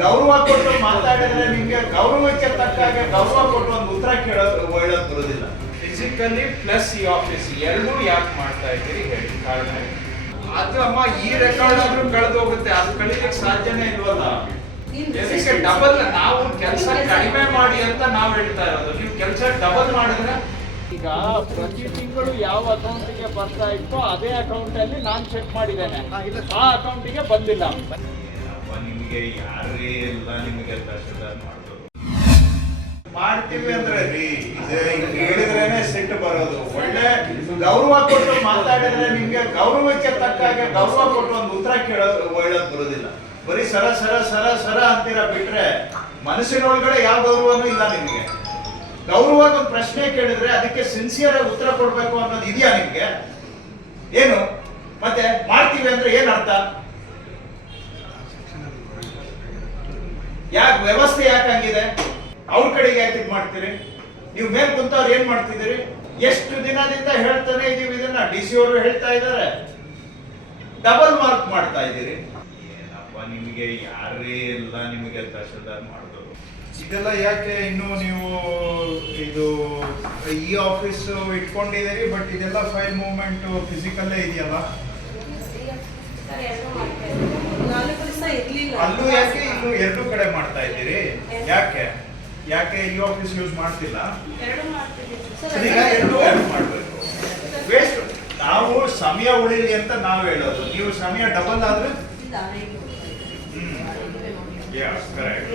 ಗೌರವ ಕೊಟ್ಟು ಮಾತಾಡಿದ್ರೆ ನಿಮ್ಗೆ ಗೌರವಕ್ಕೆ ತಕ್ಕ ಹಾಗೆ ಗೌರವ ಕೊಟ್ಟು ಒಂದು ಉತ್ತರ ಕೇಳೋದು ಹೇಳೋದು ಬರೋದಿಲ್ಲ. ಫಿಸಿಕಲಿ ಪ್ಲಸ್ ಈ ಆಫೀಸ್ ಎರಡೂ ಯಾಕೆ ಮಾಡ್ತಾ ಇದ್ದೀರಿ ಹೇಳಿ ಕಾರಣ. ಅದು ಅಮ್ಮ ಈ ರೆಕಾರ್ಡ್ ಆದ್ರೂ ಕಳೆದು ಹೋಗುತ್ತೆ ಅದು ಕಳಿಲಿಕ್ಕೆ ಸಾಧ್ಯನೇ ಇಲ್ವಲ್ಲ? ಎದಕ್ಕೆ ಡಬಲ್ ನಾವು ಕೆಲಸ ಕಡಿಮೆ ಮಾಡಿ ಅಂತ ನಾವು ಹೇಳ್ತಾ ಇರೋದು. ನೀವು ಕೆಲಸ ಡಬಲ್ ಮಾಡಿದ್ರೆ? ಈಗ ಪ್ರತಿ ತಿಂಗಳು ಯಾವ ಅಕೌಂಟಿಗೆ ಬರ್ತಾ ಇತ್ತೋ ಅದೇ ಅಕೌಂಟ್ ಅಲ್ಲಿ ನಾನು ಚೆಕ್ ಮಾಡಿದ್ದೇನೆ. ಆ ಅಕೌಂಟಿಗೆ ಬಂದಿಲ್ಲ. ನಿಮಗೆ ಯಾರೇ ಇಲ್ಲ, ನಿಮಗೆ ದರ್ಶನ ಮಾಡೋದು ಮಾಡ್ತೀವಿ ಅಂದ್ರೆ ರೀ. ಹೇಳಿದ್ರೇನೆ ಸಿಟ್ಟು ಬರೋದು. ಒಳ್ಳೆ ಗೌರವ ಕೊಟ್ಟು ಮಾತಾಡಿದ್ರೆ ನಿಮ್ಗೆ ಗೌರವಕ್ಕೆ ತಕ್ಕ ಹಾಗೆ ಗೌರವ ಕೊಟ್ಟು ಒಂದು ಉತ್ತರ ಕೇಳೋದು ಒಳ್ಳೇದು ಬರೋದಿಲ್ಲ. ಬರೀ ಸರ ಸರ ಸರ ಸರ ಅಂತೀರ ಬಿಟ್ರೆ ಮನಸ್ಸಿನೊಳಗಡೆ ಯಾವ ಗೌರವನೂ ಇಲ್ಲ ನಿಮಗೆ. ಗೌರವವಾಗಿ ಒಂದು ಪ್ರಶ್ನೆ ಕೇಳಿದ್ರೆ ಅದಕ್ಕೆ ಸಿನ್ಸಿಯರ್ ಆಗಿ ಉತ್ತರ ಕೊಡ್ಬೇಕು ಅನ್ನೋದು ಇದೆಯಾ ನಿಮ್ಗೆ? ಏನು? ಮತ್ತೆ ಮಾಡ್ತೀವಿ ಅಂದ್ರೆ ಏನ್ ಅರ್ಥ? ಯಾಕೆ ವ್ಯವಸ್ಥೆ ಯಾಕೆ ಹಂಗಿದೆ? ಅವ್ರ ಕಡೆಗೆ ಯಾಕೆ ಇದು ಮಾಡ್ತೀರಿ? ನೀವು ಮೇಲ್ ಕುಂತವ್ರು ಏನ್ ಮಾಡ್ತಿದ್ದೀರಿ? ಎಷ್ಟು ದಿನದಿಂದ ಹೇಳ್ತಾನೆ ಇದೀವಿ ಇದನ್ನ. ಡಿ ಸಿ ಅವರು ಹೇಳ್ತಾ ಇದ್ದಾರೆ. ಡಬಲ್ ಮಾರ್ಕ್ ಮಾಡ್ತಾ ಇದ್ದೀರಿ. ಏನಪ್ಪ ನಿಮಗೆ ಯಾರೇ ಇಲ್ಲ ನಿಮಗೆ ತಹಶೀಲ್ದಾರ್ ಮಾಡಿದ್ರು ಇದೆಲ್ಲ ಯಾಕೆ ಇನ್ನು ನೀವು ಇದು ಈ ಆಫೀಸ್ ಇಟ್ಕೊಂಡಿದ್ದೀರಿ ಬಟ್ ಇದೆಲ್ಲ ಫೈಲ್ ಮೂವ್ಮೆಂಟ್ ಫಿಸಿಕಲ್ಲೇ ಇದೆಯಲ್ಲ? ಅಲ್ಲೂ ಯಾಕೆ ಇನ್ನು ಎರಡು ಕಡೆ ಮಾಡ್ತಾ ಇದ್ದೀರಿ? ಯಾಕೆ? ಯಾಕೆ ಈ ಆಫೀಸ್ ಯೂಸ್ ಮಾಡ್ತಿಲ್ಲ? ಎರಡು ಮಾಡ್ತಿದ್ದೀವಿ. ಈಗ ಎರಡು ಎರಡು ಮಾಡ್ಬೇಕು. ವೇಸ್ಟ್ ನಾವು ಸಮಯ ಉಳಿಲಿ ಅಂತ ನಾವು ಹೇಳೋದು. ನೀವು ಸಮಯ ಡಬಲ್ ಆದ್ರೆ? ಕರೆಕ್ಟ್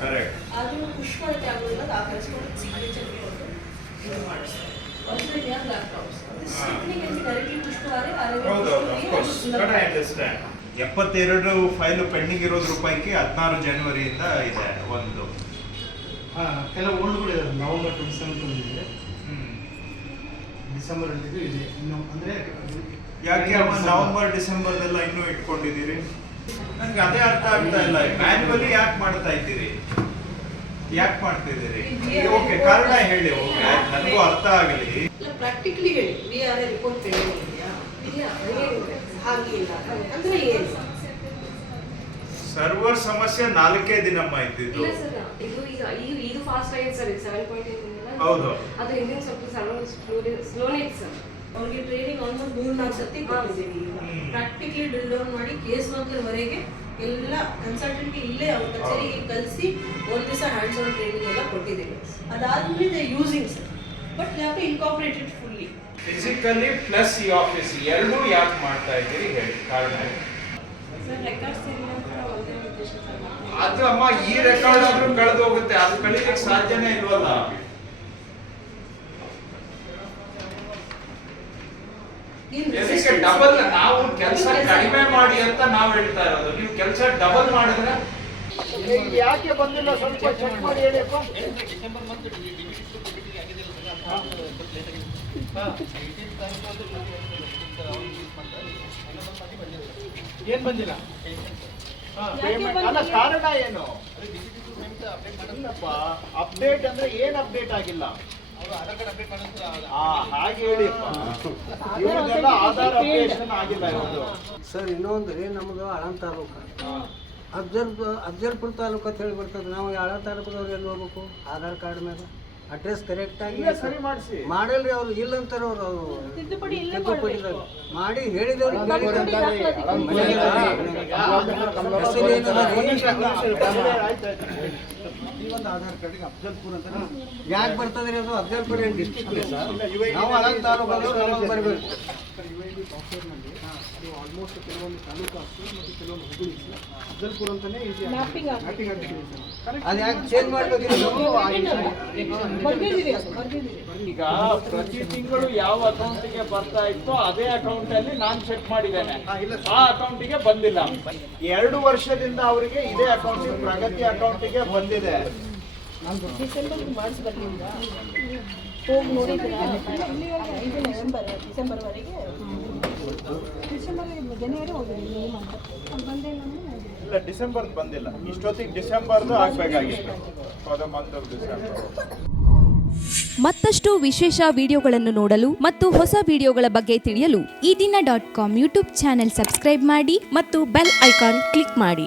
ಕರೆಕ್ಟ್ ಇದು. ಎಪ್ಪತ್ತೆರಡು ಫೈಲ್ ಪೆಂಡಿಂಗ್ ಇರೋದ್ರ ಪೈಕಿ ಹದಿನಾರು ಜನವರಿಯಿಂದ ಇದೆ ಒಂದು. ಹಾ, ಕೆಲವು ಓಲ್ಡ್ಗಳು ಇದೆ. ನವೆಂಬರ್ ಟ್ವೆಂಟಿ ಸೆವೆಂತ್ ಒಂದು ಹ್ಮ್. ಡಿಸೆಂಬರ್ ಹಂಡಿದ್ದು ಇದೆ. ಇನ್ನು ಅಂದ್ರೆ ಯಾಕೆ ನವೆಂಬರ್ ಡಿಸೆಂಬರ್ದೆಲ್ಲ ಇನ್ನೂ ಇಟ್ಕೊಂಡಿದ್ದೀರಿ? ನನಗೆ ಅದೇ ಅರ್ಥ ಆಗ್ತಾ ಇಲ್ಲ. ಮ್ಯಾನ್ಯುವಲಿ ಯಾಕೆ ಮಾಡ್ತಾ ಇದ್ದೀರಿ? ಯಾಕೆ ಇದ್ದಾರೆ? ಓಕೆ ಕಾರಣ ಹೇಳಿ ಓಕೆ. ನನಗೂ ಅರ್ಥ ಆಗಲಿ. ಪ್ರಾಕ್ಟಿಕಲಿ ಹೇಳಿ. ವಿ ಆರ್ ರಿಪೋರ್ಟ್ ಇಲ್ಲ ಅಂದ್ರೆ ಏನು? ಸರ್ವರ್ ಸಮಸ್ಯೆ ನಾಲ್ಕೇ ದಿನಮ್ಮ ಇದ್ದಿದ್ದು. ಇಲ್ಲ ಸರ್. ಇದು ಈಗ ಇದು ಫಾಸ್ಟ್ ಆಗಿದೆ ಸರ್. ಇದು ಸೆವೆನ್ ಪಾಯಿಂಟ್ ಏಟ್ ಹೌದು. ಅದು ಹಿಂದಿನ ಸ್ವಲ್ಪ ಸರ್ವರ್ ಸ್ಲೋನೇ ಇತ್ತು ಸರ್. ಅವ್ರಿಗೆ ಟ್ರೈನಿಂಗ್ ಆಲ್ಮೋಸ್ಟ್ ಮೂರು ನಾಲ್ಕು ಸತಿ ಕೊಟ್ಟಿದ್ದೀವಿ. ಪ್ರಾಕ್ಟಿಕಲಿ ಡ್ರಿಲ್ ಡೌನ್ ಮಾಡಿ ಕೇಸ್ ವರ್ಕರ್ವರೆಗೆ ಎಲ್ಲ ಕನ್ಸಲ್ಟೆಂಟ್ ಇಲ್ಲೇ ಅವ್ರ ಕಚೇರಿಗೆ ಕಲಿಸಿ ಒಂದು ದಿವಸ ಹ್ಯಾಂಡ್ಸ್ ಆನ್ ಟ್ರೈನಿಂಗ್ ಎಲ್ಲ ಕೊಟ್ಟಿದ್ದೀವಿ. ಅದಾದ್ಮೇಲೆ using sir but have incorporated fully physically plus ಈ ಆಫೀಸ್ ಎರಡೂ ಯಾಕೆ ಮಾಡ್ತಾ ಇದ್ದೀರಿ ಹೇಳಿ ಕಾರಣ ಹೇಳಿ. ಸರ್ ರೆಕಾರ್ಡ್ಸ್ ಇಲ್ಲ ಅಂತ ಒಂದೇ ಉದ್ದೇಶ ಸರ್. ಅದು ಅಮ್ಮ ಈ ರೆಕಾರ್ಡ್ ಆದ್ರೂ ಕಳೆದೋಗುತ್ತೆ ಅದು ಕಳಿಲಿಕ್ಕೆ ಸಾಧ್ಯನೇ ಇಲ್ವಲ್ಲ? ಎದಕ್ಕೆ ಡಬಲ್ ನಾವು ಕೆಲಸ ಕಡಿಮೆ ಮಾಡಿ ಅಂತ ನಾವು ಹೇಳ್ತಾ ಇರೋದು. ನೀವು ಕೆಲಸ ಡಬಲ್ ಮಾಡಿದ್ರೆ ಯಾಕೆ ಬಂದಿಲ್ಲ? ಸ್ವಲ್ಪ ಚೆಕ್ ಮಾಡಿ ಹೇಳಿಪ್ಪ ಏನ್ ಬಂದಿಲ್ಲ? ಅಲ್ಲ ಕಾರಣ ಏನು? ಅಪ್ಡೇಟ್ ಅಂದ್ರೆ ಏನ್ ಅಪ್ಡೇಟ್ ಆಗಿಲ್ಲ? ಸರ್ ಇನ್ನೊಂದು ರೀ ನಮ್ದು ಆಳಂ ತಾಲೂಕು. ಅಫ್ಜಲ್ ಅಫ್ಜಲ್ಪುರ ತಾಲೂಕು ಅಂತ ಹೇಳಿ ಬರ್ತದೆ. ನಾವು ಆಳಂ ತಾಲೂಕದವ್ರು ಎಲ್ಲಿ ಹೋಗ್ಬೇಕು? ಆಧಾರ್ ಕಾರ್ಡ್ ಮೇಲೆ? ಅಡ್ರೆಸ್ ಕರೆಕ್ಟಾಗಿ ಆಗಿ ಸರಿ ಮಾಡಿಸಿ. ಮಾಡಲ್ರಿ ಅವ್ರು ಇಲ್ಲ ಅಂತಾರೆ ಅವ್ರು ಅವರು ತಿದ್ದುಪಡಿ ಇಲ್ಲೇ ತಿದ್ದುಪಡಿದಾಗ ಮಾಡಿ ಹೇಳಿದವ್ರು ಈ ಒಂದು ಆಧಾರ್ ಕಾರ್ಡಿಗೆ ಅಫ್ಜಲ್ಪುರ ಅಂತ ಯಾಕೆ ಬರ್ತದ್ರಿ ಅದು? ಅಫ್ಜಲ್ಪುರ ಏನು ಡಿಸ್ಟ್ರಿಕ್ಟ್ ಪ್ಲೇಸ್ ನಾವು ಆಳಂ ತಾಲೂಕದವ್ರು ನಮಗೆ ಬರಬೇಕು. ಆಲ್ಮೋಸ್ಟ್ ಕೆಲವೊಂದು ತಾಲೂಕು ಆಗ್ತದೆ ಮತ್ತು ಕೆಲವೊಂದು ಅಫ್ಜಲ್ಪುರ ಅಂತಾನೆ ಮ್ಯಾಪಿಂಗ್ ಅದು ಯಾಕೆ ಚೇಂಜ್ ಈಗ ಪ್ರತಿ ತಿಂಗಳು ಯಾವ ಅಕೌಂಟಿಗೆ ಬರ್ತಾ ಇತ್ತೋ ಅದೇ ಅಕೌಂಟ್ ಅಲ್ಲಿ ನಾನು ಚೆಕ್ ಮಾಡಿದ್ದೇನೆ. ಆ ಅಕೌಂಟಿಗೆ ಬಂದಿಲ್ಲ. ಎರಡು ವರ್ಷದಿಂದ ಅವರಿಗೆ ಇದೇ ಅಕೌಂಟ್ ಪ್ರಗತಿ ಅಕೌಂಟಿಗೆ ಬಂದಿದೆ. ಡಿಸೆಂಬರ್ ಮಾರ್ಚ್ ಬರ್ಲಿಲ್ಲ ಹೋಗಿ ನೋಡಿದ್ದೀರಾ ಐದು ನವೆಂಬರ್ ಡಿಸೆಂಬರ್ವರೆಗೆ ಡಿಸೆಂಬರ್ ಜನವರಿ ಹೋಗಿದ್ದೀನಿ ಬಂದೆ ನಾನು ಇಲ್ಲ ಡಿಸೆಂಬರ್ ಬಂದಿಲ್ಲ. ಇಷ್ಟೊತ್ತಿಗೆ ಡಿಸೆಂಬರ್ ಮತ್ತಷ್ಟು ವಿಶೇಷ ವಿಡಿಯೋಗಳನ್ನು ನೋಡಲು ಮತ್ತು ಹೊಸ ವಿಡಿಯೋಗಳ ಬಗ್ಗೆ ತಿಳಿಯಲು ಈ ದಿನ dot com YouTube channel subscribe ಮಾಡಿ ಮತ್ತು ಬೆಲ್ ಐಕಾನ್ ಕ್ಲಿಕ್ ಮಾಡಿ.